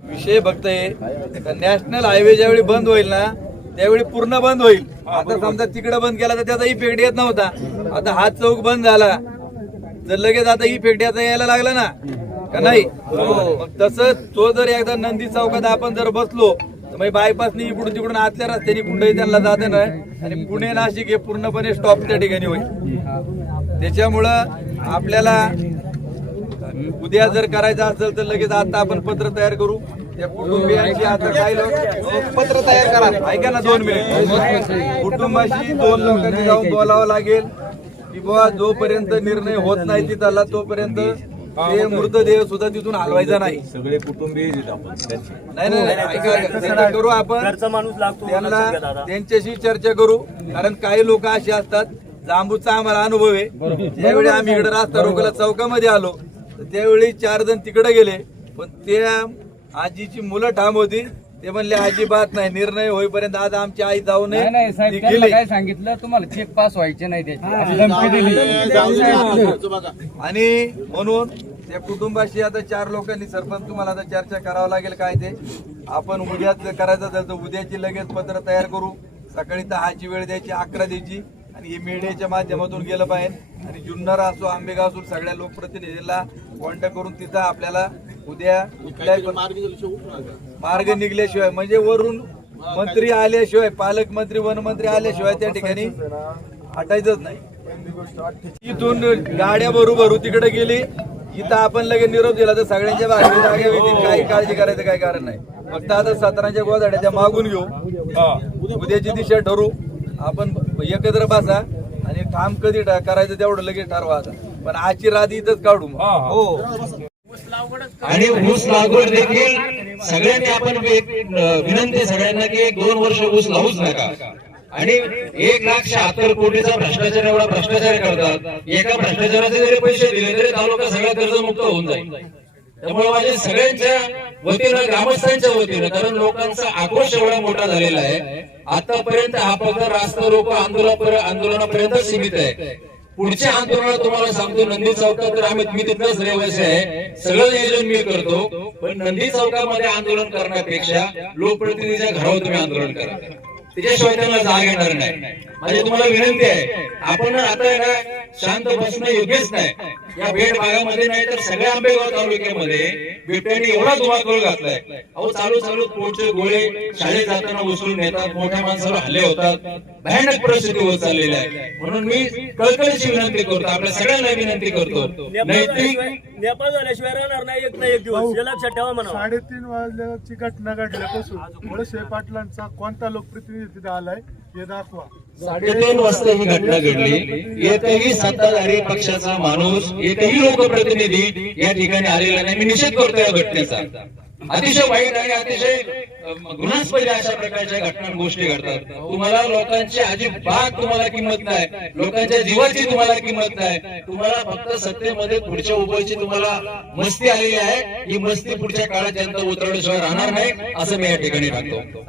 विषय का national highway ज्यावेळी बंद होईल ना त्यावेळी पूर्ण बंद होईल. आता समजा तिकडे बंद केला तर त्याचा इफेक्ट येत नव्हता. आता हा चौक बंद झाला. तर लगेच आता इफेक्ट याचा यायला लागला ना का नाही? मग तसंच तो जर एकदा नंदी चौकात आपण जर बसलो तर बायपासनी इकडून तिकडून आतल्या रस्त्याने कुठेही त्यांना जाते ना आणि पुणे नाशिक हे पूर्णपणे स्टॉप त्या ठिकाणी होईल. त्याच्यामुळं आपल्याला उद्या जर करायचं असेल तर लगेच आता आपण पत्र तयार करू. त्या कुटुंबियांची आता काही लोक पत्र तयार करा. ऐका ना दोन मिनिट. कुटुंबाशी दोन लोकांनी जाऊन बोलावं लागेल. की बाबा जोपर्यंत निर्णय होत नाही तिथला तोपर्यंत ते मृतदेह सुद्धा तिथून हलवायचा नाही. सगळे कुटुंबीय नाही नाही करू आपण. घरचा माणूस लागतो त्यांना त्यांच्याशी चर्चा करू. कारण काही लोक असे असतात जांबूचा आम्हाला अनुभव आहे. ज्यावेळी आम्ही इकडे रास्ता रोकला चौकामध्ये आलो तर त्यावेळी चार जण तिकडे गेले पण त्या आजीची मुलं ठाम होती. ते म्हणले अजिबात नाही निर्णय होईपर्यंत आज आमची आई जाऊ नाही नये. नाही साहेब ती त्यांना गेली. काय सांगितलं? तुम्हाला चेक पास व्हायचे नाही त्याची. अशी धमकी दिली. आणि म्हणून त्या कुटुंबाशी आता चार लोकांनी सरपंच तुम्हाला आता चर्चा करावं लागेल काय ते. आपण उद्याच करायचं असेल तर उद्याची लगेच पत्र तयार करू. सकाळी दहाची वेळ द्यायची अकरा द्यायची. आणि हे मीडियाच्या माध्यमातून गेलं पाहिजे. आणि जुन्नर असो आंबेगाव असो सगळ्या लोकप्रतिनिधींना कॉन्टॅक्ट करून तिथं आपल्याला उद्या मार्ग निघल्याशिवाय म्हणजे वरून मंत्री आल्याशिवाय पालकमंत्री वनमंत्री आल्याशिवाय त्या ठिकाणी हटायचंच नाही. इथून गाड्या भरू तिकडे गेली इथं आपण लगेच निरोप दिला तर सगळ्यांच्या भागात जागा येतील. काही काळजी करायचं काही कारण नाही. फक्त आता सतराच्या गोदाड्याच्या मागून घेऊ. उद्याची दिशा ठरू. आपण एकत्र बसा आणि ठाम कधी करायचं तेवढं लगेच ठरवा आता. पण आजची रात इथंच काढू. हो आणि ऊस लागवड देखील सगळ्यांनी आपण एक विनंती सगळ्यांना की एक दोन वर्ष ऊस लावूच नका. आणि एक लाख शहात्तर कोटीचा भ्रष्टाचार एवढा भ्रष्टाचार करतात. एका भ्रष्टाचाराचे जरी पैसे दिले तरी तालुका सगळा कर्जमुक्त होऊन जाईल. त्यामुळे माझ्या सगळ्यांच्या वतीनं ग्रामस्थांच्या वतीनं कारण लोकांचा आक्रोश एवढा मोठा झालेला आहे आतापर्यंत हा फक्त रास्ता रोको आंदोलन आंदोलनापर्यंत सीमित आहे. पुढच्या आंदोलनात तुम्हाला सांगतो नंदी चौकात तर आम्ही मी तिथलाच रहिवासी आहे सगळं नियोजन मी करतो पण नंदी चौकामध्ये आंदोलन करण्यापेक्षा लोकप्रतिनिधीच्या घरावर तुम्ही आंदोलन करा. त्याच्याशिवाय त्यांना जाग येणार नाही. माझी तुम्हाला विनंती आहे आपण आता शांत बसणं योग्यच नाही. या बेड भागामध्ये नाही तर सगळ्या आंबेगाव तालुक्यामध्ये बिबट्याने एवढा धुमाकूळ घातलाय. अहो चालू चालू पोटचे गोळे शाळेत जाताना उचलून नेतात मोठ्या माणसावर हल्ले होतात. भयानक परिस्थिती होत चाललेली आहे. म्हणून मी कळकळीची विनंती करतो आपल्या सगळ्यांना विनंती करतो नैतिक नेपाळ झाल्याशिवाय राहणार नाही एक ना एक दिवस. हे लक्षात ठेवा म्हणा. साडेतीन वाजल्याची घटना घडल्यापासून वळसे पाटलांचा कोणता लोकप्रतिनिधी तिथे आलाय हे दाखवा. साडेतीन वाजता ही घटना घडली. एकही सत्ताधारी पक्षाचा माणूस एकही लोकप्रतिनिधी या ठिकाणी आलेला नाही. मी निषेध करतो या घटनेचा. अतिशय वाईट आणि अतिशय अं, घृणास्पद अशा प्रकारच्या घटना गोष्टी घडतात. तुम्हाला लोकांची अजिबात तुम्हाला किंमत नाही. लोकांच्या जीवाची तुम्हाला किंमत नाही. तुम्हाला फक्त सत्तेमध्ये पुढच्या उभयची तुम्हाला मस्ती आलेली आहे. ही मस्ती पुढच्या काळात जनता उतरवल्याशिवाय राहणार नाही असं मी या ठिकाणी सांगतो.